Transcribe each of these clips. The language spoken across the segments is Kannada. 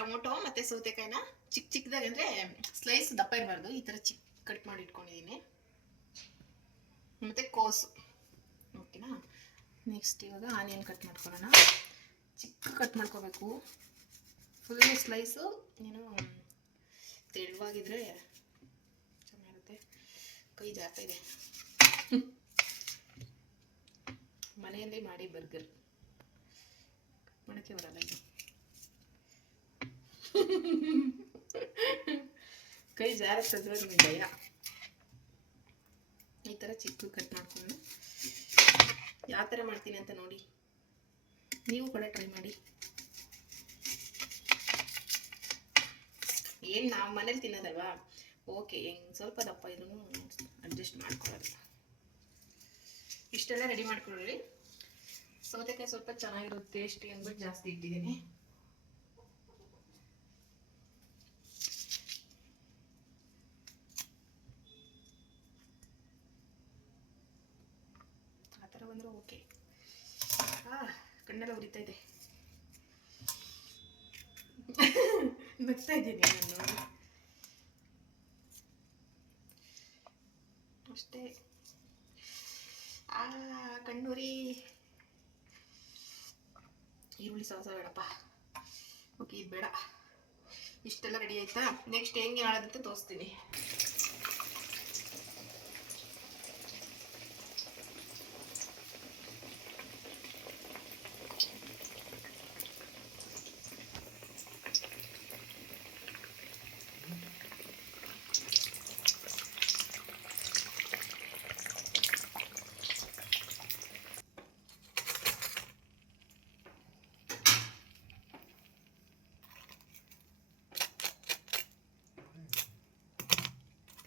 ಟೊಮೊಟೊ ಮತ್ತು ಸೌತೆಕಾಯಿನ ಚಿಕ್ಕದಾಗಿ ಅಂದರೆ ಸ್ಲೈಸ್ ದಪ್ಪ ಇರಬಾರ್ದು, ಈ ಥರ ಚಿಕ್ಕ ಕಟ್ ಮಾಡಿ ಇಟ್ಕೊಂಡಿದ್ದೀನಿ. ಮತ್ತು ಕೋಸು, ಓಕೆನಾ. ನೆಕ್ಸ್ಟ್ ಇವಾಗ ಆನಿಯನ್ ಕಟ್ ಮಾಡ್ಕೊಳ್ಳೋಣ. ಚಿಕ್ಕ ಕಟ್ ಮಾಡ್ಕೋಬೇಕು, ಫುಲ್ಲು ಸ್ಲೈಸು. ಏನು ತೆಳುವಾಗಿದ್ರೆ ಚೆನ್ನಾಗಿರುತ್ತೆ. ಕೈ ಜಾಸ್ತಿ ಇದೆ. ಮನೆಯಲ್ಲಿ ಮಾಡಿ ಬರ್ಗರ್ ಮಾಡೋಕ್ಕೆ ಬರಲ್ಲ ಇದು. ಕೈ ಜಾರತ್ತಂದ್ರೆ ನಿಮಗೆ ಭಯ. ಈ ಥರ ಚಿಕ್ಕ ಕಟ್ ಮಾಡ್ಕೊಂಡು ಯಾವ ಥರ ಮಾಡ್ತೀನಿ ಅಂತ ನೋಡಿ, ನೀವು ಕೂಡ ಟ್ರೈ ಮಾಡಿ. ಏನು ನಾವು ಮನೇಲಿ ತಿನ್ನೋದಲ್ವಾ, ಓಕೆ, ಹೆಂಗೆ ಸ್ವಲ್ಪ ದಪ್ಪ ಇದ್ರೂ ಅಡ್ಜಸ್ಟ್ ಮಾಡ್ಕೊಳ್ಳೋದು. ಇಷ್ಟೆಲ್ಲ ರೆಡಿ ಮಾಡ್ಕೊಳ್ಳಿ. ಸೌತೆಕಾಯಿ ಸ್ವಲ್ಪ ಚೆನ್ನಾಗಿರುತ್ತೆ ಟೇಸ್ಟಿ ಅಂದ್ಬಿಟ್ಟು ಜಾಸ್ತಿ ಇಟ್ಟಿದ್ದೀನಿ. ಆ ಥರ ಬಂದರೆ ಓಕೆ. ಕಣ್ಣೆಲ್ಲ ಉರಿತಾ ಇದೆ. ನಗ್ತಾ ಇದ್ದೀನಿ ನಾನು ಅಷ್ಟೇ. ಕಣ್ಣೂರಿ. ಈರುಳ್ಳಿ ಸಾಸ ಬೇಡಪ್ಪ. ಓಕೆ, ಇದು ಬೇಡ. ಇಷ್ಟೆಲ್ಲ ರೆಡಿ ಆಯ್ತಾ? ನೆಕ್ಸ್ಟ್ ಹೆಂಗೆ ಮಾಡೋದಂತ ತೋರಿಸ್ತೀನಿ.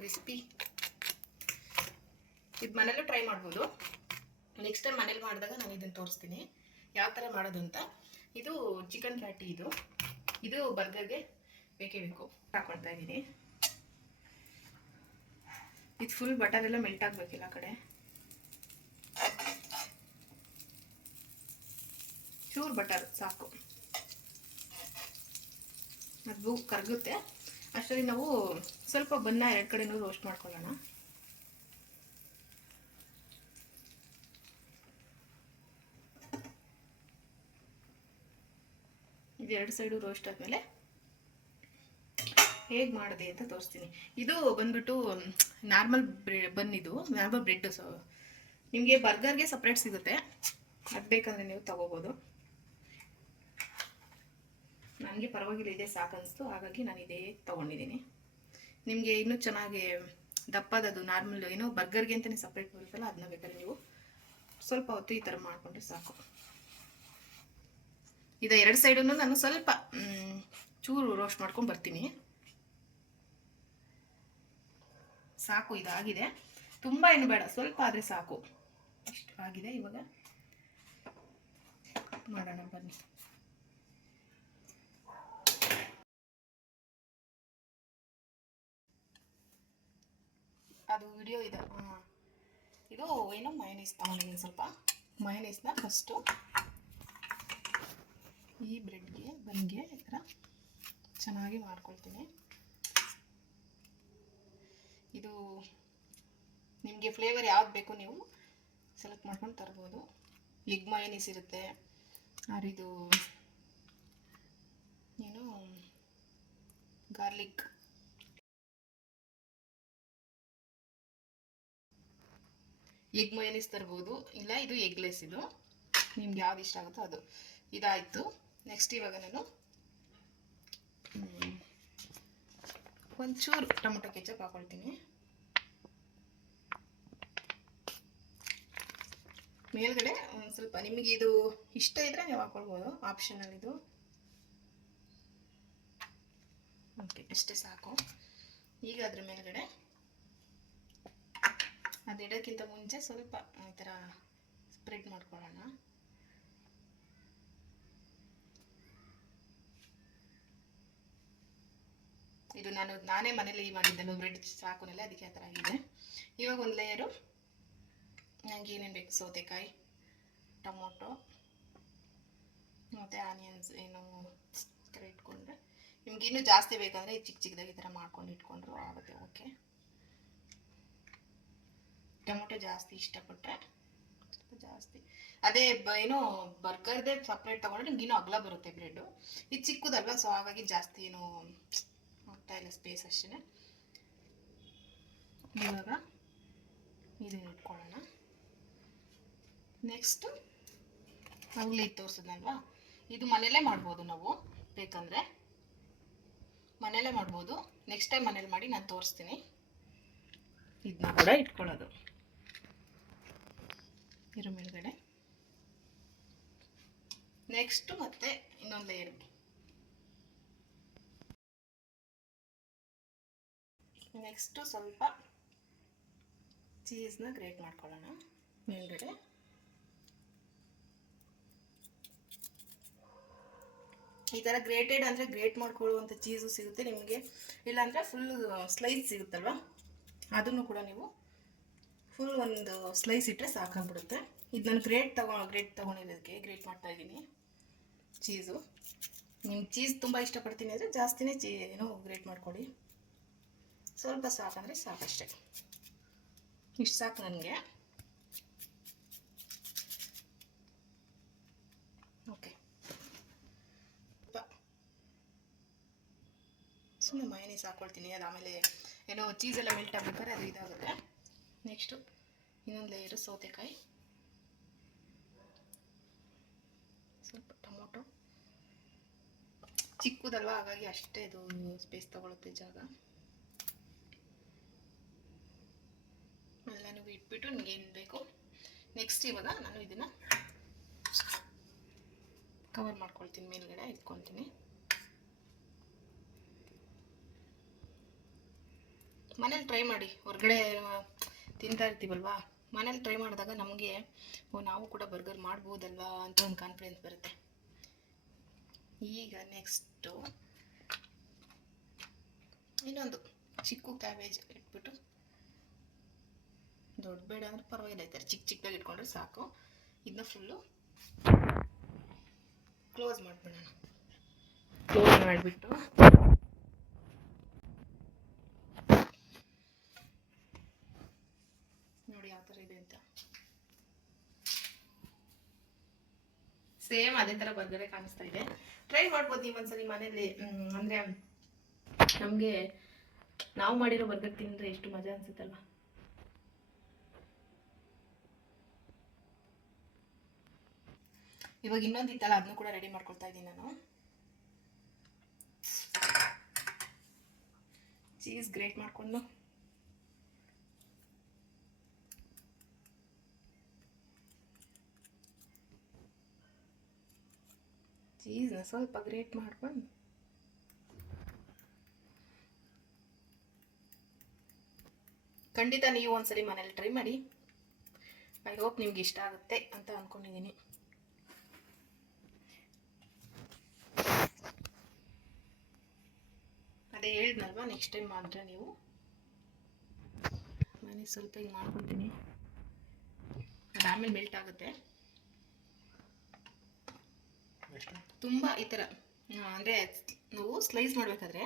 ರೆಸಿಪಿ ಇದು ಮನೇಲೂ ಟ್ರೈ ಮಾಡ್ಬೋದು. ನೆಕ್ಸ್ಟ್ ಟೈಮ್ ಮನೇಲಿ ಮಾಡಿದಾಗ ನಾನು ಇದನ್ನು ತೋರಿಸ್ತೀನಿ ಯಾವ ಥರ ಮಾಡೋದು ಅಂತ. ಇದು ಚಿಕನ್ ಪ್ಯಾಟಿ. ಇದು ಬರ್ಗರ್ಗೆ ಬೇಕೇ ಬೇಕು. ಹಾಕೊಳ್ತಾ ಇದ್ದೀನಿ. ಇದು ಫುಲ್ ಬಟರ್ ಎಲ್ಲ ಮೆಲ್ಟ್ ಆಗಬೇಕಿಲ್ಲ ಆ ಕಡೆ. ಚೂರು ಬಟರ್ ಸಾಕು, ಅದು ಕರಗುತ್ತೆ. ಅಷ್ಟರಲ್ಲಿ ನಾವು ಸ್ವಲ್ಪ ಬನ್ನ ಎರಡು ಕಡೆನೂ ರೋಸ್ಟ್ ಮಾಡ್ಕೊಳ್ಳೋಣ. ಇದು ಎರಡು ಸೈಡು ರೋಸ್ಟ್ ಆದಮೇಲೆ ಹೇಗೆ ಮಾಡಿದೆ ಅಂತ ತೋರಿಸ್ತೀನಿ. ಇದು ಬಂದ್ಬಿಟ್ಟು ನಾರ್ಮಲ್ ಬನ್, ಇದು ನಾರ್ಮಲ್ ಬ್ರೆಡ್. ಸೊ ನಿಮಗೆ ಬರ್ಗರ್ಗೆ ಸಪ್ರೇಟ್ ಸಿಗುತ್ತೆ, ಅದು ಬೇಕಂದರೆ ನೀವು ತಗೋಬೋದು. ನನಗೆ ಪರವಾಗಿಲ್ಲ, ಇದೆ ಸಾಕು ಅನಿಸ್ತು, ಹಾಗಾಗಿ ನಾನು ಇದೇ ತೊಗೊಂಡಿದ್ದೀನಿ. ನಿಮಗೆ ಇನ್ನೂ ಚೆನ್ನಾಗಿ ದಪ್ಪದದು ನಾರ್ಮಲ್ ಏನೋ ಬರ್ಗರ್ಗೆ ಅಂತಲೇ ಸಪ್ರೇಟ್ ಬರುತ್ತಲ್ಲ, ಅದನ್ನ ಬೇಕಾದ್ರೆ ನೀವು ಸ್ವಲ್ಪ ಹೊತ್ತು ಈ ಥರ ಮಾಡಿಕೊಂಡ್ರೆ ಸಾಕು. ಇದು ಎರಡು ಸೈಡನ್ನು ನಾನು ಸ್ವಲ್ಪ ಚೂರು ರೋಸ್ಟ್ ಮಾಡ್ಕೊಂಡು ಬರ್ತೀನಿ. ಸಾಕು, ಇದಾಗಿದೆ. ತುಂಬ ಏನು ಬೇಡ, ಸ್ವಲ್ಪ ಆದರೆ ಸಾಕು. ಇಷ್ಟು ಆಗಿದೆ. ಇವಾಗ ಮಾಡೋಣ ಬನ್ನಿ. ಅದು ವಿಡಿಯೋ ಇದೆ. ಇದು ಏನು ಮಯೋನೈಸ್ ತಗೊಂಡಿದ್ದೀನಿ. ಸ್ವಲ್ಪ ಮಯೋನೈಸ್ನ ಫಸ್ಟು ಈ ಬ್ರೆಡ್ಗೆ ಬನ್ಗೆ ಈ ಥರ ಚೆನ್ನಾಗಿ ಮಾಡ್ಕೊಳ್ತೀನಿ. ಇದು ನಿಮಗೆ ಫ್ಲೇವರ್ ಯಾವ್ದು ಬೇಕು ನೀವು ಸೆಲೆಕ್ಟ್ ಮಾಡ್ಕೊಂಡು ತರ್ಬೋದು. ಎಗ್ ಮಯೋನೈಸ್ ಇರುತ್ತೆ, ಇದು ಏನು ಗಾರ್ಲಿಕ್, ಎಗ್ ಮಯೋನೈಸ್ ತರ್ಬೋದು, ಇಲ್ಲ ಇದು ಎಗ್ಲೆಸ್. ಇದು ನಿಮ್ಗೆ ಯಾವ್ದು ಇಷ್ಟ ಆಗುತ್ತೋ ಅದು. ಇದಾಯಿತು. ನೆಕ್ಸ್ಟ್ ಇವಾಗ ನಾನು ಒಂಚೂರು ಟೊಮೊಟೊ ಕೆಚಪ್ ಹಾಕೊಳ್ತೀನಿ. ಮೇಲ್ಗಡೆ ಒಂದು ಸ್ವಲ್ಪ ನಿಮಗೆ ಇದು ಇಷ್ಟ ಇದ್ದರೆ ನೀವು ಹಾಕೊಳ್ಬೋದು, ಆಪ್ಷನಲ್ ಇದು. ಓಕೆ, ಅಷ್ಟೇ ಸಾಕು. ಈಗ ಅದ್ರ ಮೇಲ್ಗಡೆ ಅದಿಡೋಕ್ಕಿಂತ ಮುಂಚೆ ಸ್ವಲ್ಪ ಈ ಥರ ಸ್ಪ್ರೆಡ್ ಮಾಡ್ಕೊಳ್ಳೋಣ. ಇದು ನಾನೇ ಮನೇಲಿ ಮಾಡಿದ್ದೆಲ್ಲ ಬ್ರೆಡ್ ಚಾಕುನೆಲ್ಲ, ಅದಕ್ಕೆ ಆ ಥರ ಆಗಿದೆ. ಇವಾಗ ಒಂದು ಲೇಯರು ನನಗೆ ಏನೇನು ಬೇಕು, ಸೌತೆಕಾಯಿ, ಟೊಮೊಟೊ ಮತ್ತು ಆನಿಯನ್ಸ್ ಏನು ಥರ ಇಟ್ಕೊಂಡ್ರೆ ನಿಮ್ಗೆ ಇನ್ನೂ ಜಾಸ್ತಿ ಬೇಕಂದರೆ ಚಿಕ್ಕ ಚಿಕ್ಕದಾಗಿ ಈ ಥರ ಮಾಡ್ಕೊಂಡು ಇಟ್ಕೊಂಡ್ರು ಆಗುತ್ತೆ. ಓಕೆ, ಟೊಮೊಟೊ ಜಾಸ್ತಿ ಇಷ್ಟಪಟ್ಟರೆ ಸ್ವಲ್ಪ ಜಾಸ್ತಿ. ಅದೇ ಏನೋ ಬರ್ಗರ್ದೇ ಸಪ್ರೇಟ್ ತೊಗೊಂಡ್ರೆ ನಿಮ್ಗೆ ಇನ್ನೂ ಅಗಲ ಬರುತ್ತೆ ಬ್ರೆಡ್ಡು. ಇದು ಚಿಕ್ಕದಲ್ವ, ಸೊ ಹಾಗಾಗಿ ಜಾಸ್ತಿ ಏನೂ ಆಗ್ತಾ ಇಲ್ಲ, ಸ್ಪೇಸ್ ಅಷ್ಟೇ. ಇವಾಗ ಇದನ್ನು ಇಟ್ಕೊಳ್ಳೋಣ. ನೆಕ್ಸ್ಟು ಆಗಲೇ ತೋರಿಸಿದ್ನಲ್ವಾ, ಇದು ಮನೇಲೇ ಮಾಡ್ಬೋದು ನಾವು, ಬೇಕಂದರೆ ಮನೇಲೇ ಮಾಡ್ಬೋದು. ನೆಕ್ಸ್ಟ್ ಟೈಮ್ ಮನೇಲಿ ಮಾಡಿ ನಾನು ತೋರಿಸ್ತೀನಿ. ಇದನ್ನ ಕೂಡ ಇಟ್ಕೊಳ್ಳೋದು ಇದ್ರ ಮೇಲ್ಗಡೆ. ನೆಕ್ಸ್ಟು ಮತ್ತೆ ಇನ್ನೊಂದು ಲೇಯರ್. ನೆಕ್ಸ್ಟು ಸ್ವಲ್ಪ ಚೀಸ್ನ ಗ್ರೇಟ್ ಮಾಡ್ಕೊಳ್ಳೋಣ ಮೇಲ್ಗಡೆ. ಈ ಥರ ಗ್ರೇಟೆಡ್ ಅಂದರೆ ಗ್ರೇಟ್ ಮಾಡ್ಕೊಳ್ಳುವಂಥ ಚೀಸು ಸಿಗುತ್ತೆ ನಿಮಗೆ, ಇಲ್ಲಾಂದರೆ ಫುಲ್ ಸ್ಲೈಸ್ ಸಿಗುತ್ತಲ್ವ, ಅದನ್ನು ಕೂಡ ನೀವು ಫುಲ್ ಒಂದು ಸ್ಲೈಸ್ ಇಟ್ಟರೆ ಸಾಕಾಗ್ಬಿಡುತ್ತೆ. ಇದು ನಾನು ಗ್ರೇಟ್ ತೊಗೊಂಡಿರೋದಕ್ಕೆ ಗ್ರೇಟ್ ಮಾಡ್ತಾಯಿದ್ದೀನಿ ಚೀಸು. ನಿಮ್ಗೆ ಚೀಸ್ ತುಂಬ ಇಷ್ಟಪಡ್ತೀನಿ ಅಂದರೆ ಜಾಸ್ತಿನೇ ಗ್ರೇಟ್ ಮಾಡ್ಕೊಳ್ಳಿ. ಸ್ವಲ್ಪ ಸಾಕಂದರೆ ಸಾಕಷ್ಟೇ, ಇಷ್ಟು ಸಾಕು ನನಗೆ. ಓಕೆ, ಸುಮ್ಮನೆ ಮಯೋನೀಸ್ ಹಾಕ್ಕೊಳ್ತೀನಿ, ಅದು ಆಮೇಲೆ ಏನೋ ಚೀಸೆಲ್ಲ ಮೆಲ್ಟ್ ಆಗ್ಬೇಕಾದ್ರೆ ಅದು ಇದಾಗುತ್ತೆ. ನೆಕ್ಸ್ಟು ಇನ್ನೊಂದು ಲೇಯರು ಸೌತೆಕಾಯಿ, ಸ್ವಲ್ಪ ಟೊಮೊಟೊ. ಚಿಕ್ಕದಲ್ವ, ಹಾಗಾಗಿ ಅಷ್ಟೇ ಅದು ಸ್ಪೇಸ್ ತಗೊಳುತ್ತೆ ಜಾಗ. ಎಲ್ಲನೂ ಇಟ್ಬಿಟ್ಟು ನಿಮಗೇನು ಬೇಕು. ನೆಕ್ಸ್ಟ್ ಇವಾಗ ನಾನು ಇದನ್ನು ಕವರ್ ಮಾಡ್ಕೊಳ್ತೀನಿ, ಮೇಲ್ಗಡೆ ಇಟ್ಕೊಳ್ತೀನಿ. ಮನೇಲಿ ಟ್ರೈ ಮಾಡಿ, ಹೊರಗಡೆ ತಿಂತಾ ಇರ್ತೀವಲ್ವಾ, ಮನೇಲಿ ಟ್ರೈ ಮಾಡಿದಾಗ ನಮಗೆ ನಾವು ಕೂಡ ಬರ್ಗರ್ ಮಾಡ್ಬೋದಲ್ವಾ ಅಂತ ಒಂದು ಕಾನ್ಫಿಡೆನ್ಸ್ ಬರುತ್ತೆ. ಈಗ ನೆಕ್ಸ್ಟು ಇನ್ನೊಂದು ಚಿಕ್ಕ ಕ್ಯಾಬೇಜ್ ಇಟ್ಬಿಟ್ಟು, ದೊಡ್ಡ ಬೇಡ ಅಂದರೆ ಪರವಾಗಿಲ್ಲ, ಈ ಥರ ಚಿಕ್ಕ ಚಿಕ್ಕದಾಗಿ ಇಟ್ಕೊಂಡ್ರೆ ಸಾಕು. ಇದನ್ನ ಫುಲ್ಲು ಕ್ಲೋಸ್ ಮಾಡಿಬಿಡೋಣ. ಕ್ಲೋಸ್ ಮಾಡಿಬಿಟ್ಟು ನೋಡಿ ಯಾವ ಥರ ಇದೆ ಅಂತ. ಸೇಮ್ ಅದೇ ಥರ ಬರ್ಗರೇ ಕಾಣಿಸ್ತಾ ಇದೆ. ಟ್ರೈ ಮಾಡ್ಬೋದು ನೀವು ಒಂದ್ಸಲಿ ಮನೇಲಿ. ಅಂದರೆ ನಮಗೆ ನಾವು ಮಾಡಿರೋ ಬರ್ಗರ್ ತಿಂದರೆ ಎಷ್ಟು ಮಜಾ ಅನ್ಸುತ್ತಲ್ವ. ಇವಾಗ ಇನ್ನೊಂದು ಇತ್ತಲ್ಲ, ಅದನ್ನು ಕೂಡ ರೆಡಿ ಮಾಡ್ಕೊಳ್ತಾ ಇದ್ದೀನಿ ನಾನು. ಚೀಸ್ ಗ್ರೇಟ್ ಮಾಡಿಕೊಂಡು ಚೀಸ್ನ ಸ್ವಲ್ಪ ಗ್ರೇಟ್ ಮಾಡ್ಕೊಂಡು ಖಂಡಿತ ನೀವು ಒಂದ್ಸರಿ ಮನೇಲಿ ಟ್ರೈ ಮಾಡಿ. ಐ ಹೋಪ್ ನಿಮ್ಗೆ ಇಷ್ಟ ಆಗುತ್ತೆ ಅಂತ ಅಂದ್ಕೊಂಡಿದ್ದೀನಿ. ಅದೇ ಹೇಳಿದ್ನಲ್ವಾ, ನೆಕ್ಸ್ಟ್ ಟೈಮ್ ಮಾಡಿದ್ರೆ ನೀವು ನಾನು ಸ್ವಲ್ಪ ಹಿಂಗೆ ಮಾಡ್ಕೊಳ್ತೀನಿ, ಅದು ಆಮೇಲೆ ಮೆಲ್ಟ್ ಆಗುತ್ತೆ. ತುಂಬ ಈ ಥರ ಅಂದರೆ ನಾವು ಸ್ಲೈಸ್ ಮಾಡಬೇಕಾದ್ರೆ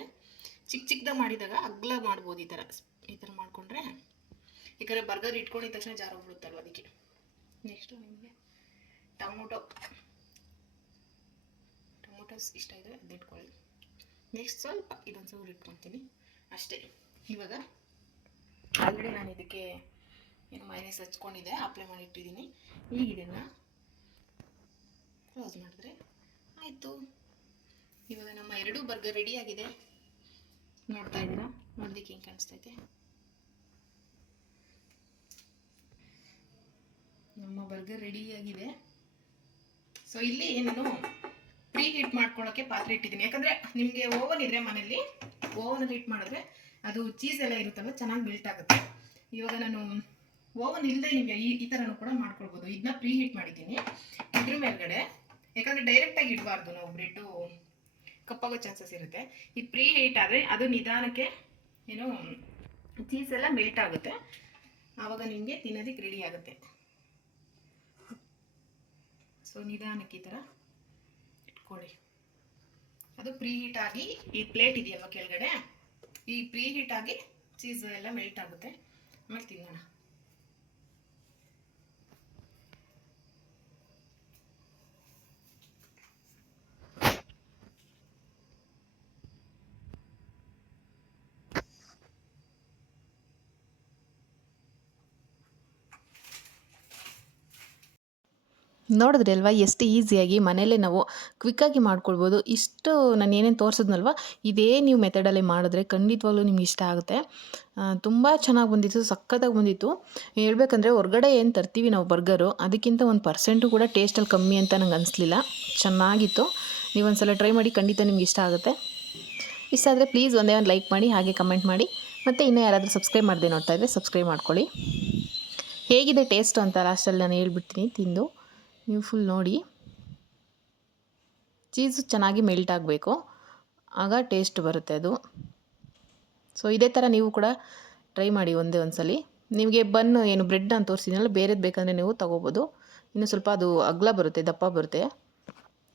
ಚಿಕ್ಕ ಚಿಕ್ಕದಾಗಿ ಮಾಡಿದಾಗ ಅಗ್ಲ ಮಾಡ್ಬೋದು. ಈ ಥರ ಮಾಡಿಕೊಂಡ್ರೆ, ಯಾಕಂದರೆ ಬರ್ಗರ್ ಇಟ್ಕೊಂಡಿದ ತಕ್ಷಣ ಜಾರೋಗ್ಬಿಡುತ್ತಲ್ವ, ಅದಕ್ಕೆ. ನೆಕ್ಸ್ಟು ನಿಮಗೆ ಟೊಮೊಟೊಸ್ ಇಷ್ಟ ಇದೆ, ಅದು ಇಟ್ಕೊಳ್ಳಿ. ನೆಕ್ಸ್ಟ್ ಸ್ವಲ್ಪ ಇದೊಂದು ಸ್ವಲ್ಪ ಇಟ್ಕೊಳ್ತೀನಿ ಅಷ್ಟೇ. ಇವಾಗ ಆಲ್ರೆಡಿ ನಾನು ಇದಕ್ಕೆ ಏನು ಮೈನಸ್ ಹಚ್ಕೊಂಡಿದ್ದೆ, ಅಪ್ಲೈ ಮಾಡಿ ಇಟ್ಟಿದ್ದೀನಿ. ಈಗ ಇದನ್ನು ಕ್ಲೋಸ್ ಮಾಡಿದ್ರೆ ಆಯಿತು. ಇವಾಗ ನಮ್ಮ 2 ಬರ್ಗರ್ ರೆಡಿಯಾಗಿದೆ. ನೋಡ್ತಾ ಇದ್ದೀರಾ, ನೋಡೋದಕ್ಕೆ ಹೆಂಗೆ ಕಾಣಿಸ್ತೈತೆ. ನಮ್ಮ ಬರ್ಗರ್ ರೆಡಿಯಾಗಿದೆ. ಸೊ ಇಲ್ಲಿ ನಾನು ಪ್ರೀ ಹೀಟ್ ಮಾಡ್ಕೊಳ್ಳೋಕ್ಕೆ ಪಾತ್ರೆ ಇಟ್ಟಿದ್ದೀನಿ. ಯಾಕಂದರೆ ನಿಮಗೆ ಓವನ್ ಇದ್ದರೆ ಮನೇಲಿ ಓವನಲ್ಲಿ ಹೀಟ್ ಮಾಡಿದ್ರೆ ಅದು ಚೀಸ್ ಎಲ್ಲ ಇರುತ್ತಲ್ವ, ಚೆನ್ನಾಗಿ ಮೆಲ್ಟ್ ಆಗುತ್ತೆ. ಇವಾಗ ನಾನು ಓವನ್ ಇಲ್ಲದೆ ನೀವು ಈ ಥರನೂ ಕೂಡ ಮಾಡ್ಕೊಳ್ಬೋದು. ಇದನ್ನ ಪ್ರೀ ಹೀಟ್ ಮಾಡಿದ್ದೀನಿ ಇದ್ರ ಮೇಲ್ಗಡೆ, ಯಾಕಂದರೆ ಡೈರೆಕ್ಟಾಗಿ ಇಡಬಾರ್ದು, ನಾವು ಬ್ರೆಡ್ಡು ಕಪ್ಪಾಗೋ ಚಾನ್ಸಸ್ ಇರುತ್ತೆ. ಈ ಪ್ರೀ ಹೀಟ್ ಆದರೆ ಅದು ನಿಧಾನಕ್ಕೆ ಏನೋ ಚೀಸ್ ಎಲ್ಲ ಮೆಲ್ಟ್ ಆಗುತ್ತೆ, ಆವಾಗ ನಿಮಗೆ ತಿನ್ನೋದಕ್ಕೆ ರೆಡಿ ಆಗುತ್ತೆ. ಸೊ ನಿಧಾನಕ್ಕೆ ಈ ಥರ ಇಟ್ಕೊಳ್ಳಿ. ಅದು ಪ್ರೀ ಹೀಟ್ ಆಗಿ ಈ ಪ್ಲೇಟ್ ಇದೆಯಲ್ವ ಕೆಳಗಡೆ, ಈ ಪ್ರೀ ಹೀಟ್ ಆಗಿ ಚೀಸ್ ಎಲ್ಲ ಮೆಲ್ಟ್ ಆಗುತ್ತೆ. ಆಮೇಲೆ ತಿನ್ನೋಣ. ನೋಡಿದ್ರಿ ಅಲ್ವಾ ಎಷ್ಟು ಈಸಿಯಾಗಿ ಮನೆಯಲ್ಲೇ ನಾವು ಕ್ವಿಕ್ಕಾಗಿ ಮಾಡ್ಕೊಳ್ಬೋದು. ಇಷ್ಟು ನಾನು ಏನೇನು ತೋರಿಸಿದ್ನಲ್ವ, ಇದೇ ನೀವು ಮೆಥಡಲ್ಲಿ ಮಾಡಿದ್ರೆ ಖಂಡಿತವಾಗ್ಲೂ ನಿಮ್ಗೆ ಇಷ್ಟ ಆಗುತ್ತೆ. ತುಂಬ ಚೆನ್ನಾಗಿ ಬಂದಿತ್ತು, ಸಖತ್ತಾಗಿ ಬಂದಿತ್ತು. ಹೇಳ್ಬೇಕಂದ್ರೆ ಹೊರಗಡೆ ಏನು ತರ್ತೀವಿ ನಾವು ಬರ್ಗರು, ಅದಕ್ಕಿಂತ 1% ಕೂಡ ಟೇಸ್ಟಲ್ಲಿ ಕಮ್ಮಿ ಅಂತ ನಂಗೆ ಅನಿಸ್ಲಿಲ್ಲ. ಚೆನ್ನಾಗಿತ್ತು. ನೀವೊಂದು ಸಲ ಟ್ರೈ ಮಾಡಿ, ಖಂಡಿತ ನಿಮ್ಗೆ ಇಷ್ಟ ಆಗುತ್ತೆ. ಇಷ್ಟ ಆದರೆ ಪ್ಲೀಸ್ ಒಂದೇ ಒಂದು ಲೈಕ್ ಮಾಡಿ, ಹಾಗೆ ಕಮೆಂಟ್ ಮಾಡಿ. ಮತ್ತು ಇನ್ನೂ ಯಾರಾದರೂ ಸಬ್ಸ್ಕ್ರೈಬ್ ಮಾಡದೆ ನೋಡ್ತಾ ಇದ್ದರೆ ಸಬ್ಸ್ಕ್ರೈಬ್ ಮಾಡ್ಕೊಳ್ಳಿ. ಹೇಗಿದೆ ಟೇಸ್ಟು ಅಂತ ಲಾಸ್ಟಲ್ಲಿ ನಾನು ಹೇಳ್ಬಿಡ್ತೀನಿ ತಿಂದು. ನೀವು ಫುಲ್ ನೋಡಿ. ಚೀಸು ಚೆನ್ನಾಗಿ ಮೆಲ್ಟ್ ಆಗಬೇಕು, ಆಗ ಟೇಸ್ಟ್ ಬರುತ್ತೆ ಅದು. ಸೊ ಇದೇ ಥರ ನೀವು ಕೂಡ ಟ್ರೈ ಮಾಡಿ ಒಂದೇ ಒಂದು ಸಲ. ನಿಮಗೆ ಬನ್ನು ಏನು ಬ್ರೆಡ್ ಅಂತ ತೋರಿಸಿದ್ನಲ್ಲ, ಬೇರೆದು ಬೇಕಂದರೆ ನೀವು ತೊಗೋಬೋದು. ಇನ್ನು ಸ್ವಲ್ಪ ಅದು ಅಗಲ ಬರುತ್ತೆ, ದಪ್ಪ ಬರುತ್ತೆ.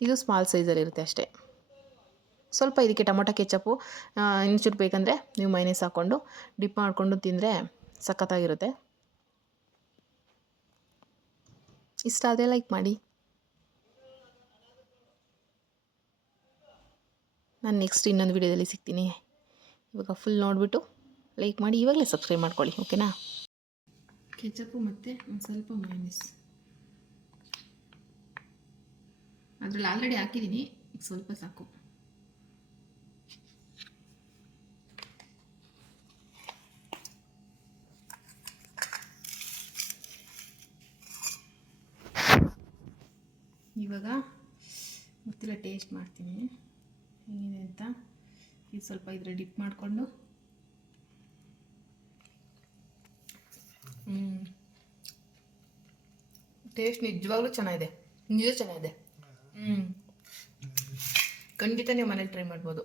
ಇದು ಸ್ಮಾಲ್ ಸೈಜಲ್ಲಿರುತ್ತೆ ಅಷ್ಟೇ. ಸ್ವಲ್ಪ ಇದಕ್ಕೆ ಟೊಮೊಟೊ ಕೆಚಪ್ಪು ಇನ್ನೊಂಚೂರು ಬೇಕಂದರೆ ನೀವು ಮೈನಸ್ ಹಾಕ್ಕೊಂಡು ಡಿಪ್ ಮಾಡಿಕೊಂಡು ತಿಂದರೆ ಸಖತ್ತಾಗಿರುತ್ತೆ. ಇಷ್ಟ ಆದರೆ ಲೈಕ್ ಮಾಡಿ. ನಾನು ನೆಕ್ಸ್ಟ್ ಇನ್ನೊಂದು ವಿಡಿಯೋದಲ್ಲಿ ಸಿಗ್ತೀನಿ. ಇವಾಗ ಫುಲ್ ನೋಡಿಬಿಟ್ಟು ಲೈಕ್ ಮಾಡಿ, ಇವಾಗಲೇ ಸಬ್ಸ್ಕ್ರೈಬ್ ಮಾಡ್ಕೊಳ್ಳಿ, ಓಕೆನಾ? ಕೆಚಪ್ಪು ಮತ್ತು ಒಂದು ಸ್ವಲ್ಪ ಮೈನಸ್ ಅದರಲ್ಲಿ ಆಲ್ರೆಡಿ ಹಾಕಿದ್ದೀನಿ, ಈಗ ಸ್ವಲ್ಪ ಸಾಕು. ಇವಾಗ ಗೊತ್ತಿಲ್ಲ, ಟೇಸ್ಟ್ ಮಾಡ್ತೀನಿ ಹೇಗಿದೆ ಅಂತ. ಇದು ಸ್ವಲ್ಪ ಇದ್ರೆ ಡಿಪ್ ಮಾಡಿಕೊಂಡು ಟೇಸ್ಟ್ ನಿಜವಾಗ್ಲೂ ಚೆನ್ನಾಗಿದೆ, ನಿಜ ಚೆನ್ನಾಗಿದೆ. ಖಂಡಿತ ನೀವು ಮನೇಲಿ ಟ್ರೈ ಮಾಡ್ಬೋದು.